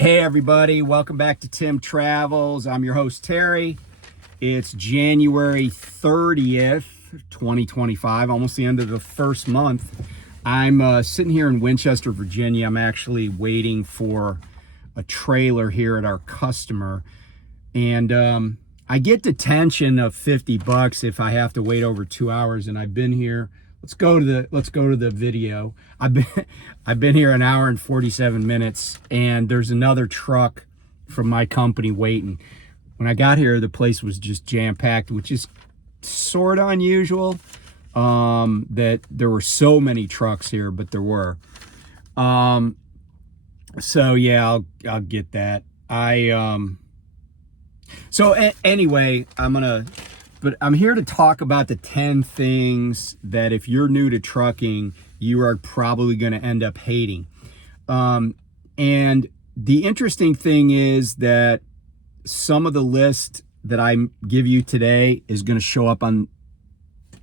Hey everybody, welcome back to Tim Travels. I'm your host Terry. It's January 30th, 2025, almost the end of the first month. I'm sitting here in Winchester, Virginia. I'm actually waiting for a trailer here at our customer. And I get detention of $50 if I have to wait over 2 hours, and I've been here. Let's go to the video. I've been here an hour and 47 minutes, and there's another truck from my company waiting. When I got here, the place was just jam-packed, which is sort of unusual, that there were so many trucks here, but there were. So yeah, I'll get that. Anyway, I'm here to talk about the 10 things that if you're new to trucking, you are probably going to end up hating. And the interesting thing is that some of the list that I give you today is going to show up on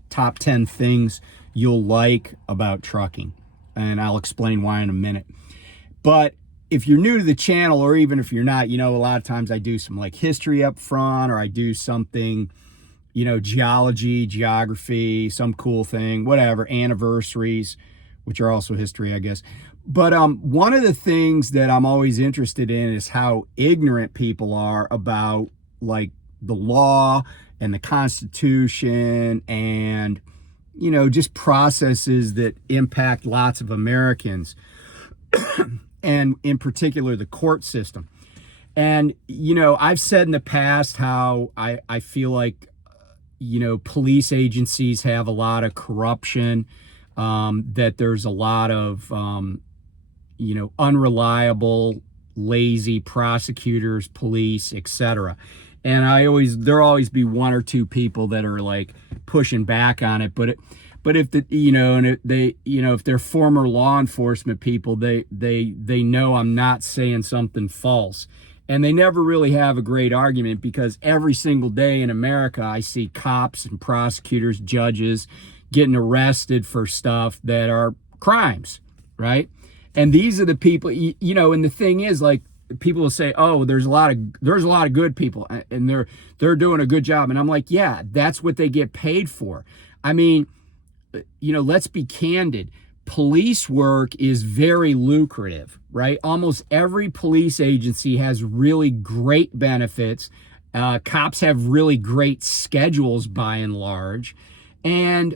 top 10 things you'll like about trucking. And I'll explain why in a minute. But if you're new to the channel, or even if you're not, a lot of times I do some like history up front, or I do something, geology, geography, some cool thing, whatever, anniversaries, which are also history, I guess. But one of the things that I'm always interested in is how ignorant people are about like the law and the Constitution and, just processes that impact lots of Americans. And in particular, the court system. And, I've said in the past how I feel like, police agencies have a lot of corruption, that there's a lot of, unreliable, lazy prosecutors, police, etc. And there'll always be one or two people that are like pushing back on it. But if if they're former law enforcement people, they know I'm not saying something false. And they never really have a great argument, because every single day in America, I see cops and prosecutors, judges getting arrested for stuff that are crimes, right? And these are the people, and the thing is, like, people will say, oh, there's a lot of good people and they're doing a good job. And I'm like, yeah, that's what they get paid for. I mean, let's be candid. Police work is very lucrative, right? Almost every police agency has really great benefits. Cops have really great schedules by and large. And,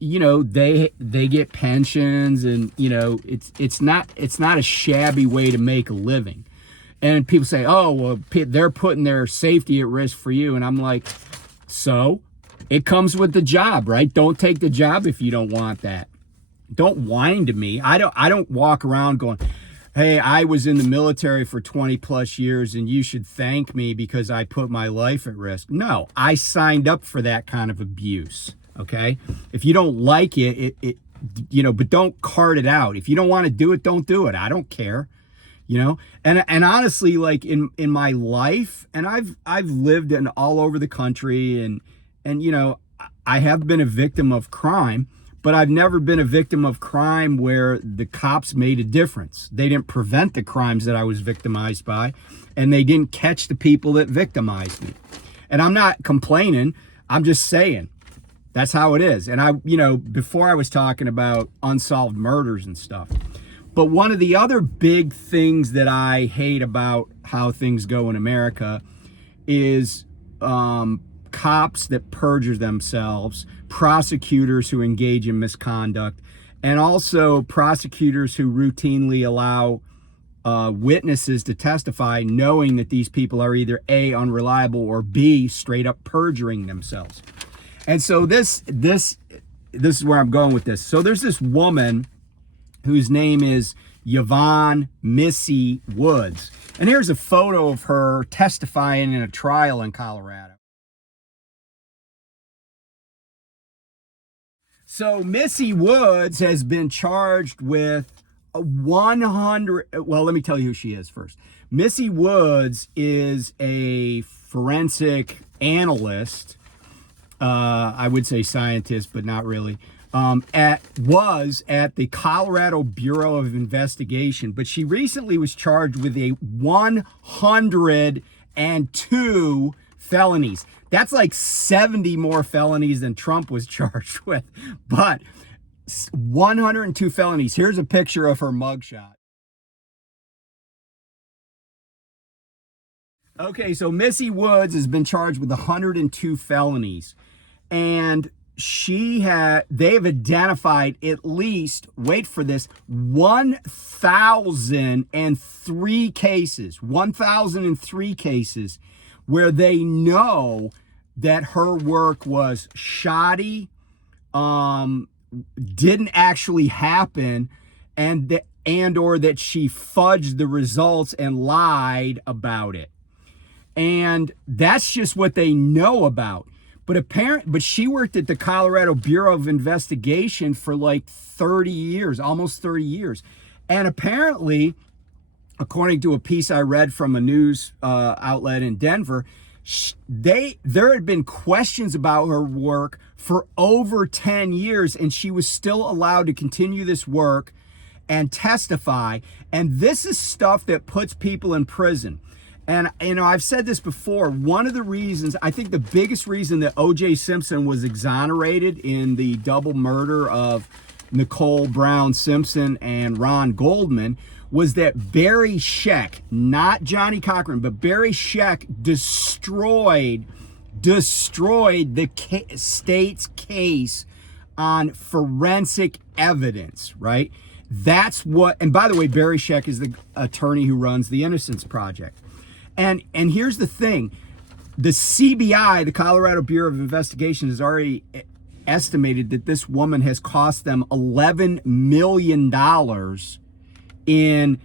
they get pensions, and, it's not a shabby way to make a living. And people say, oh, well, they're putting their safety at risk for you. And I'm like, so it comes with the job, right? Don't take the job if you don't want that. Don't whine to me. I don't walk around going, hey, I was in the military for 20 plus years and you should thank me because I put my life at risk. No, I signed up for that kind of abuse. Okay. If you don't like it, but don't cart it out. If you don't want to do it, don't do it. I don't care. And honestly, like in my life, and I've lived in all over the country, and I have been a victim of crime, but I've never been a victim of crime where the cops made a difference. They didn't prevent the crimes that I was victimized by, and they didn't catch the people that victimized me. And I'm not complaining. I'm just saying that's how it is. And before I was talking about unsolved murders and stuff. But one of the other big things that I hate about how things go in America is cops that perjure themselves, prosecutors who engage in misconduct, and also prosecutors who routinely allow witnesses to testify knowing that these people are either A, unreliable, or B, straight up perjuring themselves. And so this is where I'm going with this. So there's this woman whose name is Yvonne Missy Woods. And here's a photo of her testifying in a trial in Colorado. So Missy Woods has been charged with 100, well, let me tell you who she is first. Missy Woods is a forensic analyst, I would say scientist, but not really, was at the Colorado Bureau of Investigation, but she recently was charged with a 102 felonies. That's like 70 more felonies than Trump was charged with, but 102 felonies. Here's a picture of her mugshot. Okay, so Missy Woods has been charged with 102 felonies, and they've identified at least, wait for this, 1,003 cases where they know that her work was shoddy, didn't actually happen, or that she fudged the results and lied about it. And that's just what they know about. But she worked at the Colorado Bureau of Investigation for like 30 years, almost 30 years. And apparently, according to a piece I read from a news outlet in Denver, there had been questions about her work for over 10 years, and she was still allowed to continue this work and testify. And this is stuff that puts people in prison. And, I've said this before, one of the reasons, I think the biggest reason that O.J. Simpson was exonerated in the double murder of Nicole Brown Simpson and Ron Goldman was that Barry Scheck, not Johnny Cochran, but Barry Scheck destroyed the state's case on forensic evidence, right? That's what, and by the way, Barry Scheck is the attorney who runs the Innocence Project. And here's the thing, the CBI, the Colorado Bureau of Investigation, has already estimated that this woman has cost them $11 million in,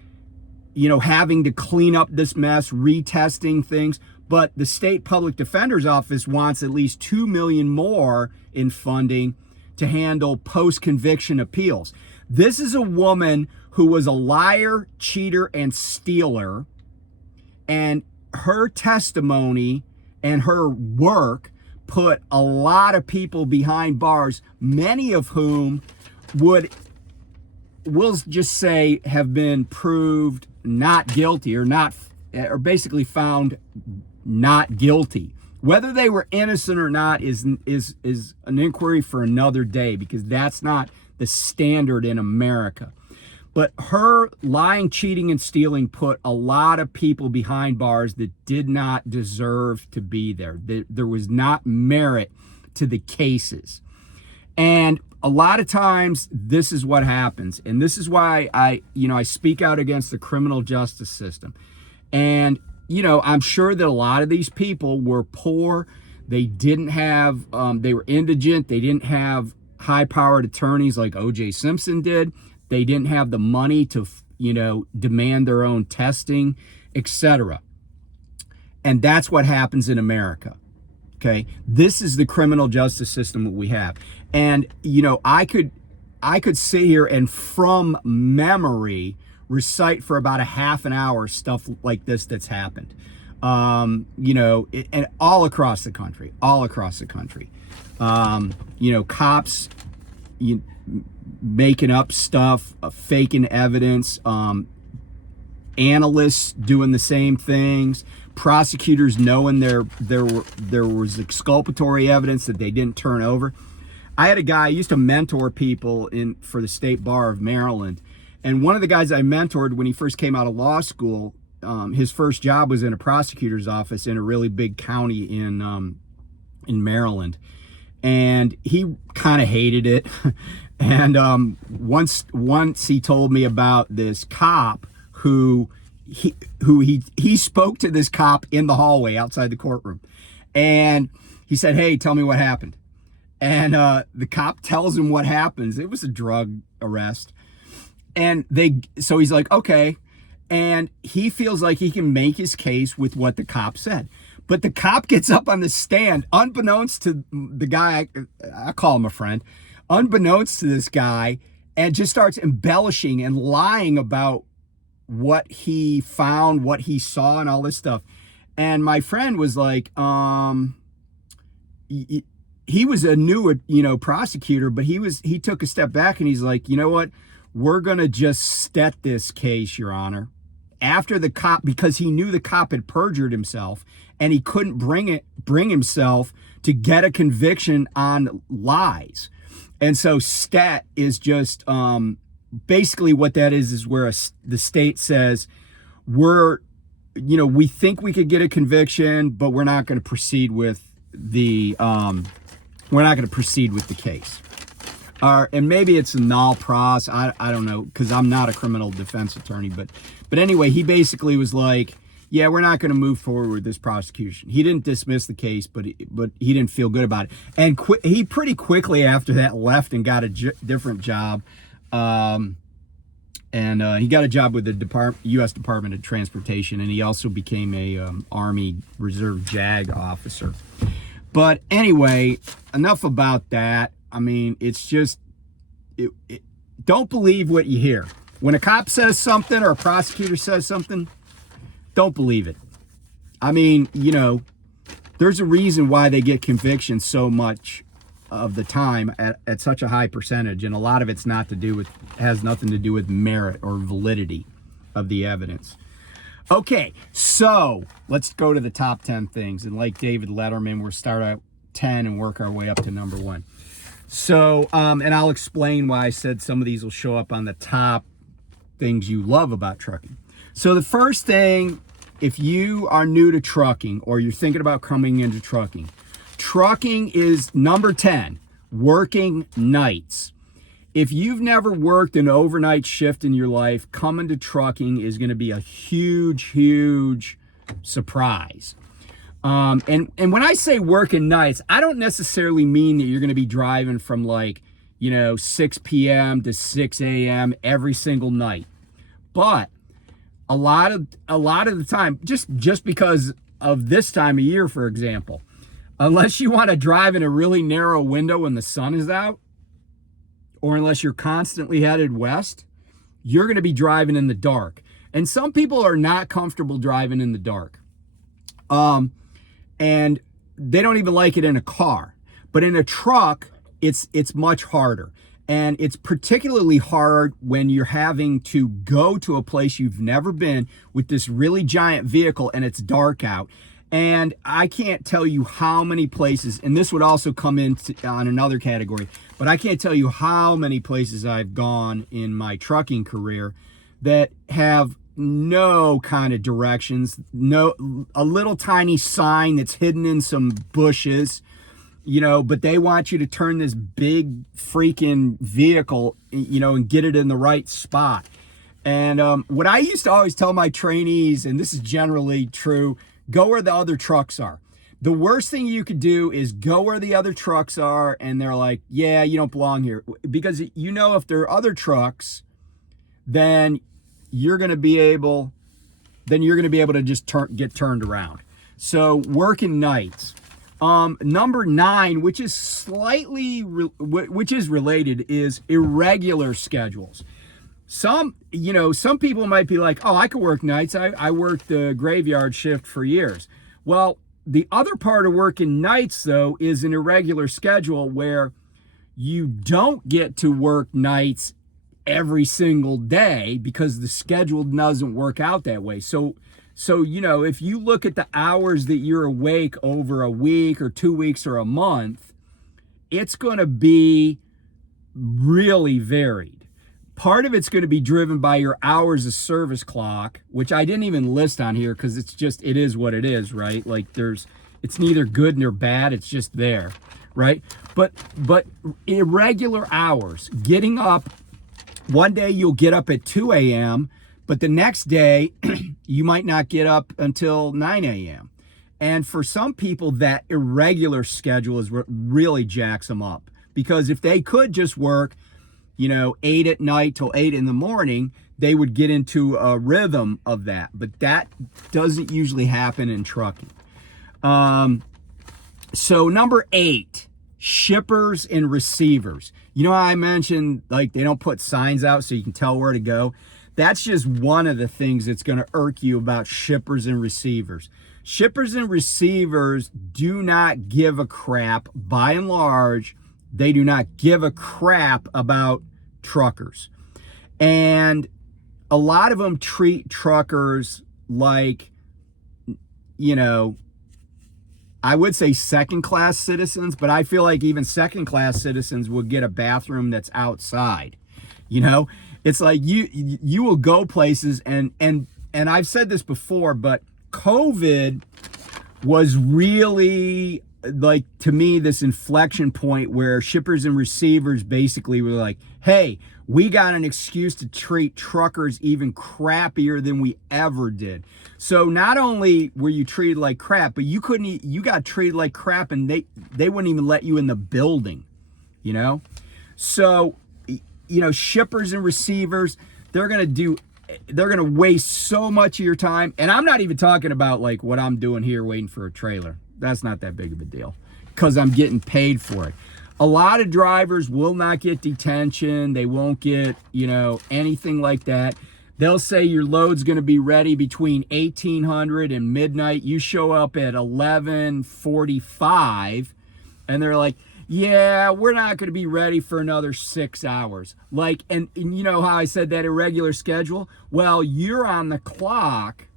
having to clean up this mess, retesting things. But the state public defender's office wants at least $2 million more in funding to handle post-conviction appeals. This is a woman who was a liar, cheater, and stealer. And her testimony and her work put a lot of people behind bars, many of whom we'll just say have been proved not guilty or basically found not guilty. Whether they were innocent or not is an inquiry for another day, because that's not the standard in America. But her lying, cheating, and stealing put a lot of people behind bars that did not deserve to be there. There was not merit to the cases. And a lot of times this is what happens. And this is why I speak out against the criminal justice system. And, I'm sure that a lot of these people were poor. They didn't have, they were indigent. They didn't have high-powered attorneys like O.J. Simpson did. They didn't have the money to, demand their own testing, etc. And that's what happens in America. Okay. This is the criminal justice system that we have. And, I could sit here and from memory recite for about a half an hour stuff like this that's happened. And all across the country, cops, making up stuff, faking evidence, analysts doing the same things, prosecutors knowing there was exculpatory evidence that they didn't turn over. I had a guy, I used to mentor people for the State Bar of Maryland, and one of the guys I mentored when he first came out of law school, his first job was in a prosecutor's office in a really big county in Maryland, and he kind of hated it. And once he told me about this cop who he spoke to this cop in the hallway outside the courtroom, and he said, "Hey, tell me what happened." And the cop tells him what happens. It was a drug arrest, and so he's like, "Okay," and he feels like he can make his case with what the cop said. But the cop gets up on the stand, unbeknownst to the guy, I call him a friend, unbeknownst to this guy, and just starts embellishing and lying about what he found, what he saw, and all this stuff. And my friend was like, he was a new, prosecutor, but he took a step back and he's like, you know what? We're going to just stet this case, Your Honor. After the cop, because he knew the cop had perjured himself and he couldn't bring himself to get a conviction on lies. And so stat is just basically what that is where the state says we think we could get a conviction, but we're not going to proceed with the case. And maybe it's a null pros. I don't know, because I'm not a criminal defense attorney, but anyway, he basically was like, yeah, we're not going to move forward with this prosecution. He didn't dismiss the case, but he didn't feel good about it. And he pretty quickly after that left and got a different job. And he got a job with the U.S. Department of Transportation, and he also became a Army Reserve JAG officer. But anyway, enough about that. I mean, it's just, don't believe what you hear. When a cop says something or a prosecutor says something, don't believe it. I mean, there's a reason why they get convictions so much of the time at such a high percentage, and a lot of it's has nothing to do with merit or validity of the evidence. Okay, so let's go to the top 10 things, and like David Letterman, we'll start at 10 and work our way up to number 1. So, and I'll explain why I said some of these will show up on the top things you love about trucking. So the first thing, if you are new to trucking or you're thinking about coming into trucking is number 10, working nights. If you've never worked an overnight shift in your life, coming to trucking is going to be a huge, huge surprise. And when I say working nights, I don't necessarily mean that you're going to be driving from 6 p.m. to 6 a.m. every single night. But a lot of the time, just because of this time of year, for example, unless you want to drive in a really narrow window when the sun is out, or unless you're constantly headed west, you're going to be driving in the dark. And some people are not comfortable driving in the dark. And they don't even like it in a car. But in a truck, it's much harder. And it's particularly hard when you're having to go to a place you've never been with this really giant vehicle and it's dark out. And I can't tell you how many places, and this would also come in on another category, but I can't tell you how many places I've gone in my trucking career that have no kind of directions, a little tiny sign that's hidden in some bushes, but they want you to turn this big freaking vehicle, and get it in the right spot. And what I used to always tell my trainees, and this is generally true, go where the other trucks are. The worst thing you could do is go where the other trucks are, and they're like, yeah, you don't belong here. Because if there are other trucks, then you're going to be able to just get turned around. So working nights. Number 9, which is related, is irregular schedules. Some people might be like, oh, I could work nights. I worked the graveyard shift for years. Well, the other part of working nights, though, is an irregular schedule where you don't get to work nights every single day because the schedule doesn't work out that way. So if you look at the hours that you're awake over a week or 2 weeks or a month, it's going to be really varied. Part of it's going to be driven by your hours of service clock, which I didn't even list on here because it is what it is, right? Like it's neither good nor bad. It's just there, right? But irregular hours, getting up, one day you'll get up at 2 a.m., but the next day you might not get up until 9 a.m. And for some people, that irregular schedule is what really jacks them up. Because if they could just work 8 at night till 8 in the morning, they would get into a rhythm of that. But that doesn't usually happen in trucking. So number 8, shippers and receivers. How I mentioned, they don't put signs out so you can tell where to go. That's just one of the things that's going to irk you about shippers and receivers. Shippers and receivers do not give a crap. By and large, they do not give a crap about truckers. And a lot of them treat truckers like, you know, I would say second-class citizens, but I feel like even second-class citizens would get a bathroom that's outside. You know, it's like you will go places, and I've said this before, but COVID was really, like, to me, this inflection point where shippers and receivers basically were like, hey, we got an excuse to treat truckers even crappier than we ever did. So not only were you treated like crap, but you got treated like crap, and they wouldn't even let you in the building, you know? So, you know, shippers and receivers, they're going to waste so much of your time. And I'm not even talking about like what I'm doing here waiting for a trailer. That's not that big of a deal because I'm getting paid for it. A lot of drivers will not get detention. They won't get, you know, anything like that. They'll say your load's going to be ready between 1800 and midnight. You show up at 11:45 and they're like, yeah, we're not going to be ready for another 6 hours. Like, and you know how I said that irregular schedule? Well, you're on the clock,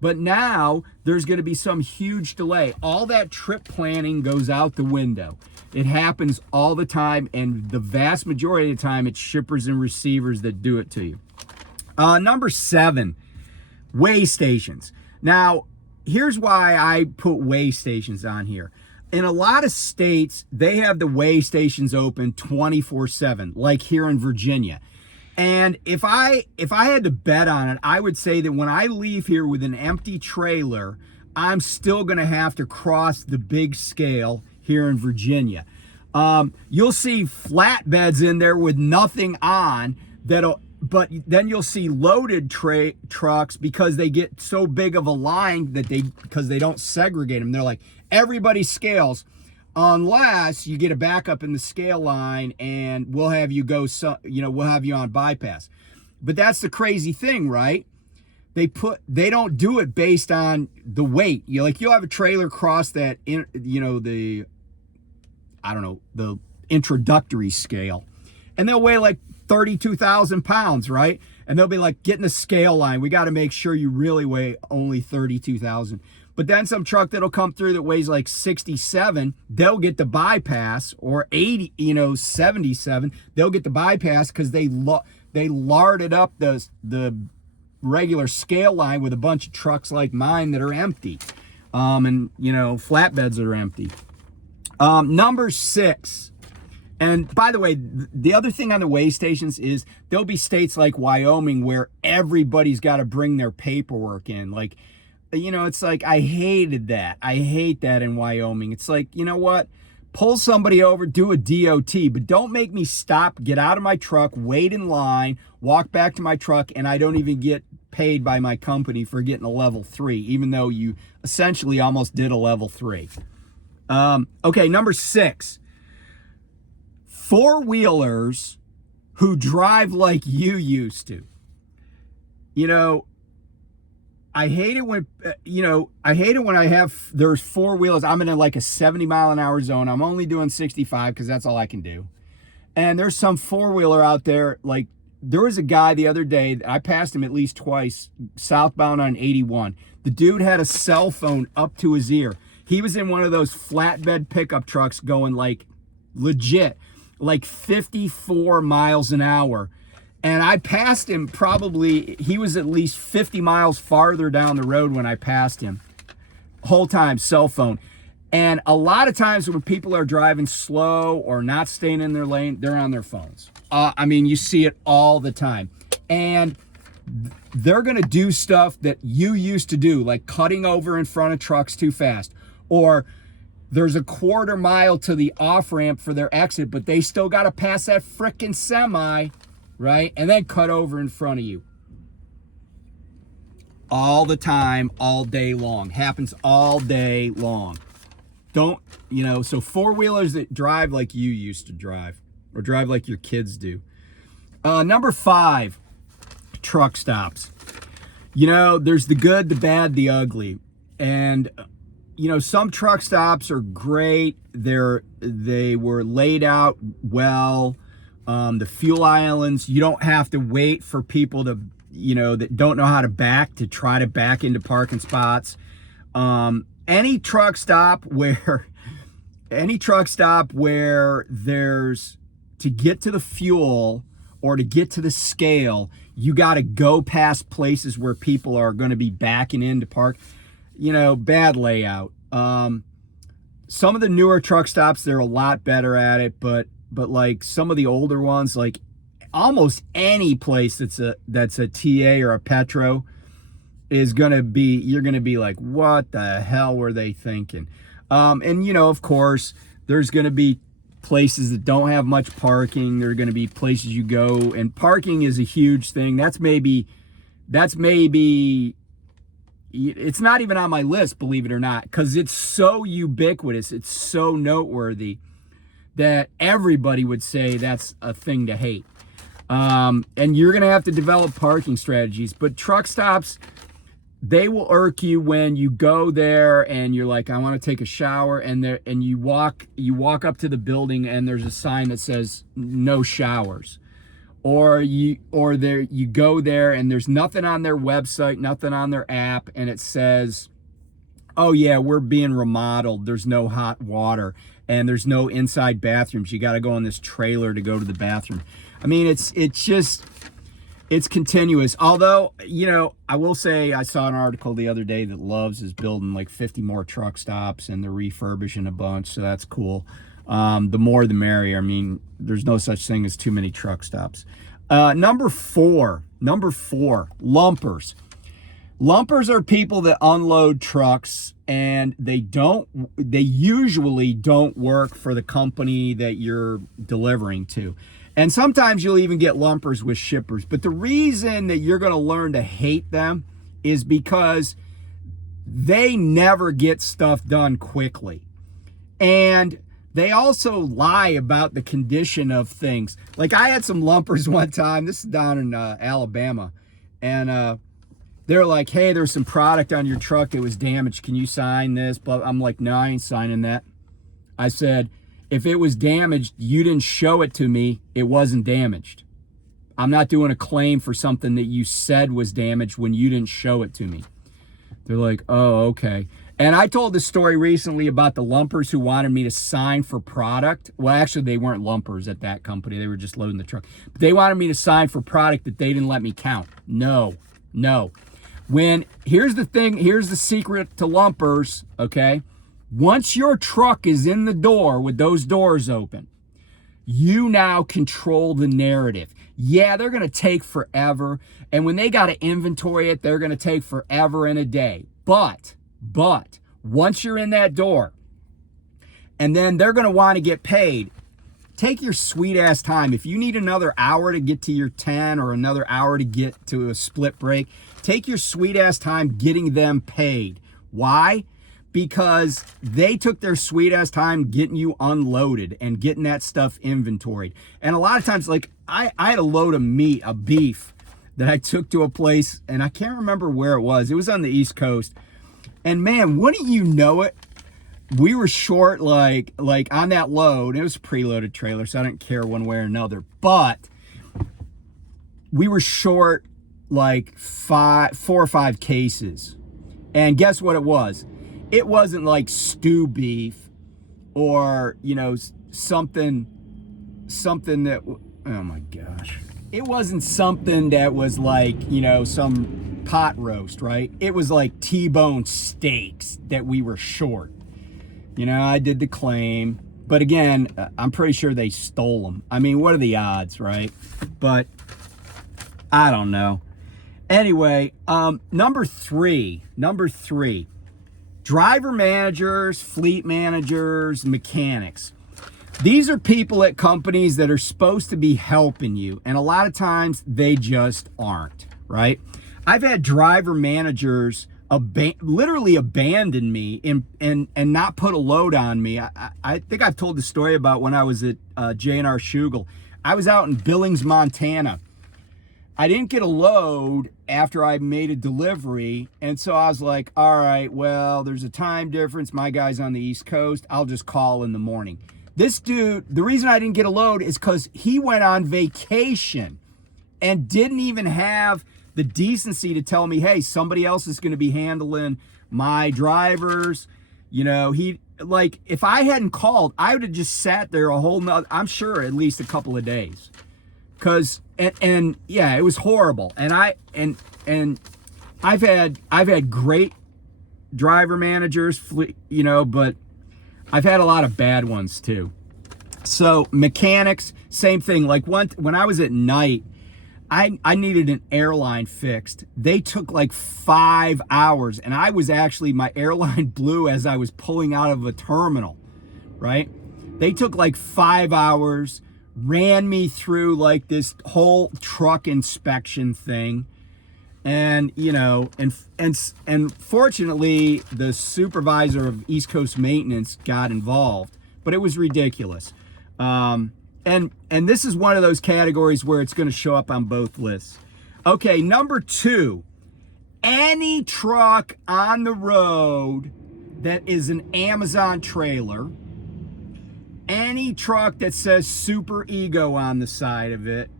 but now there's going to be some huge delay. All that trip planning goes out the window. It happens all the time, and the vast majority of the time, it's shippers and receivers that do it to you. Number 7, weigh stations. Now, here's why I put weigh stations on here. In a lot of states, they have the weigh stations open 24/7, like here in Virginia. And if I had to bet on it, I would say that when I leave here with an empty trailer, I'm still going to have to cross the big scale here in Virginia. You'll see flatbeds in there with nothing on but then you'll see loaded trucks because they get so big of a line because they don't segregate them. They're like, everybody scales unless you get a backup in the scale line and we'll have you we'll have you on bypass. But that's the crazy thing, right? They don't do it based on the weight. You'll have a trailer cross that, the introductory scale, and they'll weigh like 32,000 pounds, right? And they'll be like, get in the scale line. We got to make sure you really weigh only 32,000. But then some truck that'll come through that weighs like 67, they'll get the bypass, or 80, 77, they'll get the bypass because they larded up the regular scale line with a bunch of trucks like mine that are empty, and flatbeds that are empty. Number 6. And by the way, the other thing on the weigh stations is there'll be states like Wyoming where everybody's got to bring their paperwork in. Like, it's like, I hated that. I hate that in Wyoming. It's like, you know what? Pull somebody over, do a DOT, but don't make me stop, get out of my truck, wait in line, walk back to my truck, and I don't even get paid by my company for getting a level 3, even though you essentially almost did a level 3. Okay, number 6. Four-wheelers who drive like you used to. I hate it when, there's four-wheelers. I'm in like a 70-mile-an-hour zone. I'm only doing 65 because that's all I can do. And there's some four-wheeler out there. Like, there was a guy the other day, I passed him at least twice, southbound on 81. The dude had a cell phone up to his ear. He was in one of those flatbed pickup trucks going like legit, like 54 miles an hour. And I passed him he was at least 50 miles farther down the road when I passed him. Whole time, cell phone. And a lot of times when people are driving slow or not staying in their lane, they're on their phones. You see it all the time. And they're going to do stuff that you used to do, like cutting over in front of trucks too fast. Or there's a quarter mile to the off-ramp for their exit, but they still got to pass that frickin' semi, right? And then cut over in front of you. All the time, all day long. Happens all day long. So four-wheelers that drive like you used to drive, or drive like your kids do. Number 5, truck stops. There's the good, the bad, the ugly. And you know, some truck stops are great. They were laid out well. The fuel islands, you don't have to wait for people to, you know, that don't know how to back to try to back into parking spots. Any truck stop where there's, to get to the fuel or to get to the scale, you got to go past places where people are going to be backing in to park. You know, bad layout. Some of the newer truck stops, they're a lot better at it, but like some of the older ones, like almost any place that's a TA or a Petro is gonna be, you're gonna be like, what the hell were they thinking? And you know, of course, there's gonna be places that don't have much parking. There are gonna be places you go, and parking is a huge thing. That's maybe it's not even on my list, believe it or not, because it's so ubiquitous, it's so noteworthy that everybody would say that's a thing to hate. And you're gonna have to develop parking strategies. But truck stops, they will irk you when you go there and you're like, I want to take a shower, and you walk up to the building and there's a sign that says no showers. Or you go there and there's nothing on their website, nothing on their app, and it says, oh yeah, we're being remodeled, there's no hot water and there's no inside bathrooms, you got to go in this trailer to go to the bathroom. I mean, it's continuous. Although, you know, I will say, I saw an article the other day that Love's is building like 50 more truck stops and they're refurbishing a bunch, so that's cool. The more the merrier. I mean, there's no such thing as too many truck stops. Number four, lumpers. Lumpers are people that unload trucks, and they usually don't work for the company that you're delivering to. And sometimes you'll even get lumpers with shippers. But the reason that you're going to learn to hate them is because they never get stuff done quickly. And they also lie about the condition of things. Like, I had some lumpers one time, this is down in Alabama, and they're like, hey, there's some product on your truck that was damaged, can you sign this? But I'm like, no, I ain't signing that. I said, if it was damaged, you didn't show it to me, it wasn't damaged. I'm not doing a claim for something that you said was damaged when you didn't show it to me. They're like, oh, okay. And I told this story recently about the lumpers who wanted me to sign for product. Well, actually, they weren't lumpers at that company. They were just loading the truck. But they wanted me to sign for product that they didn't let me count. No. Here's the thing, here's the secret to lumpers, okay? Once your truck is in the door with those doors open, you now control the narrative. Yeah, they're going to take forever. And when they got to inventory it, they're going to take forever and a day. But once you're in that door, and then they're going to want to get paid, take your sweet ass time. If you need another hour to get to your 10 or another hour to get to a split break, take your sweet ass time getting them paid. Why? Because they took their sweet ass time getting you unloaded and getting that stuff inventoried. And a lot of times, like, I had a load of meat, a beef, that I took to a place, and I can't remember where it was. It was on the East Coast. And man, wouldn't you know it, we were short like on that load. It was a preloaded trailer, so I didn't care one way or another. But we were short like 4 or 5 cases. And guess what it was? It wasn't like stew beef or, you know, something that, oh my gosh. It wasn't something that was like, you know, some pot roast, right? It was like T-bone steaks that we were short. You know, I did the claim, but again, I'm pretty sure they stole them. I mean, what are the odds, right? But I don't know. Anyway, number three, driver managers, fleet managers, mechanics. These are people at companies that are supposed to be helping you, and a lot of times they just aren't, right? I've had driver managers literally abandon me and not put a load on me. I think I've told the story about when I was at J&R Schugel. I was out in Billings, Montana, I didn't get a load after I made a delivery. And so I was like, all right, well, there's a time difference. My guy's on the East Coast. I'll just call in the morning. This dude, the reason I didn't get a load is because he went on vacation and didn't even have the decency to tell me, hey, somebody else is going to be handling my drivers. You know, he, like, if I hadn't called, I would have just sat there a whole nother, I'm sure at least a couple of days. Cause, and yeah, it was horrible. And I've had great driver managers, you know, but I've had a lot of bad ones too. So mechanics, same thing. Like when I was at night, I needed an airline fixed. They took like 5 hours, and I was actually, my airline blew as I was pulling out of a terminal, right? They took like 5 hours, ran me through like this whole truck inspection thing. And, you know, and fortunately, the supervisor of East Coast Maintenance got involved, but it was ridiculous. And this is one of those categories where it's going to show up on both lists. Okay, number 2, any truck on the road that is an Amazon trailer, any truck that says Super Ego on the side of it,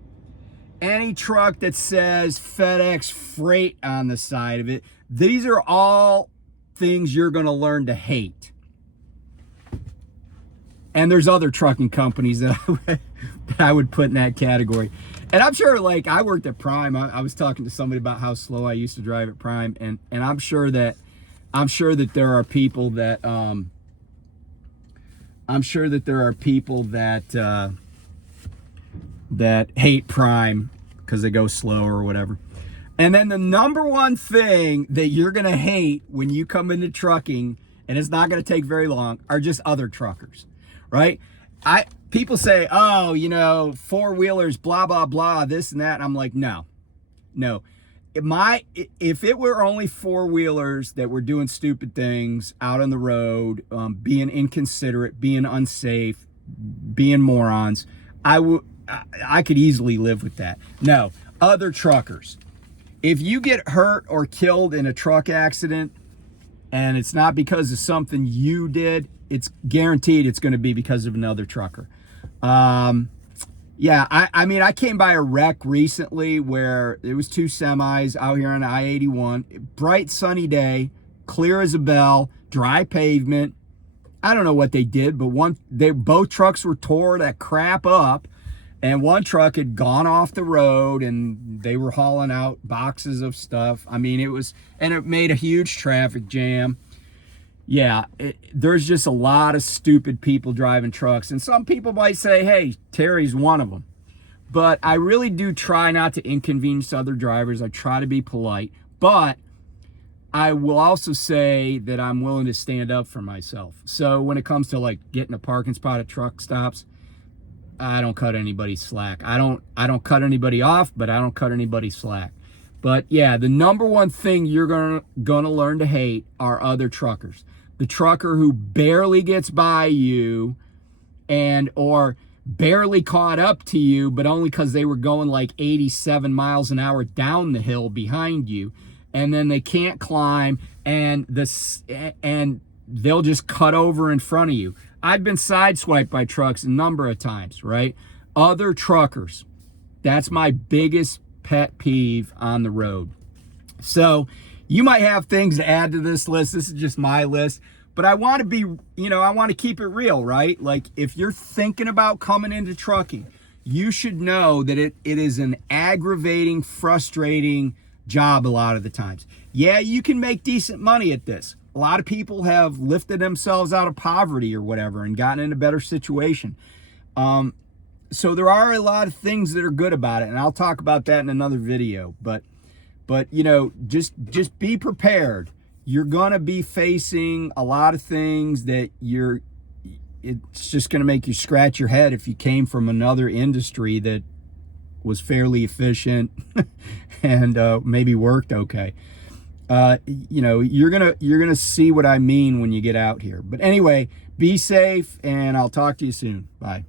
any truck that says FedEx Freight on the side of it, these are all things you're going to learn to hate. And there's other trucking companies that I would put in that category. And I'm sure, like, I worked at Prime. I was talking to somebody about how slow I used to drive at Prime, and I'm sure that there are people that that hate Prime because they go slow or whatever. And then the number one thing that you're gonna hate when you come into trucking, and it's not gonna take very long, are just other truckers, right? People say, oh, you know, four-wheelers, blah, blah, blah, this and that. And I'm like, no. If it were only four-wheelers that were doing stupid things out on the road, being inconsiderate, being unsafe, being morons, I could easily live with that. No, other truckers. If you get hurt or killed in a truck accident and it's not because of something you did, it's guaranteed it's going to be because of another trucker. Yeah, I mean, I came by a wreck recently where it was 2 semis out here on I-81, bright sunny day, clear as a bell, dry pavement. I don't know what they did, but both trucks were tore that crap up, and one truck had gone off the road and they were hauling out boxes of stuff. I mean, it made a huge traffic jam. Yeah, there's just a lot of stupid people driving trucks. And some people might say, hey, Terry's one of them. But I really do try not to inconvenience other drivers. I try to be polite. But I will also say that I'm willing to stand up for myself. So when it comes to like getting a parking spot at truck stops, I don't cut anybody slack. I don't cut anybody off, but I don't cut anybody slack. But yeah, the number one thing you're gonna learn to hate are other truckers. The trucker who barely gets by you or barely caught up to you, but only because they were going like 87 miles an hour down the hill behind you, and then they can't climb and they'll just cut over in front of you. I've been sideswiped by trucks a number of times, right? Other truckers. That's my biggest pet peeve on the road. So you might have things to add to this list. This is just my list. But I want to be, I want to keep it real, right? Like, if you're thinking about coming into trucking, you should know that it is an aggravating, frustrating job a lot of the times. Yeah, you can make decent money at this. A lot of people have lifted themselves out of poverty or whatever and gotten in a better situation. So there are a lot of things that are good about it, and I'll talk about that in another video. But just be prepared. You're gonna be facing a lot of things that it's just gonna make you scratch your head if you came from another industry that was fairly efficient and maybe worked okay. You're gonna see what I mean when you get out here. But anyway, be safe, and I'll talk to you soon. Bye.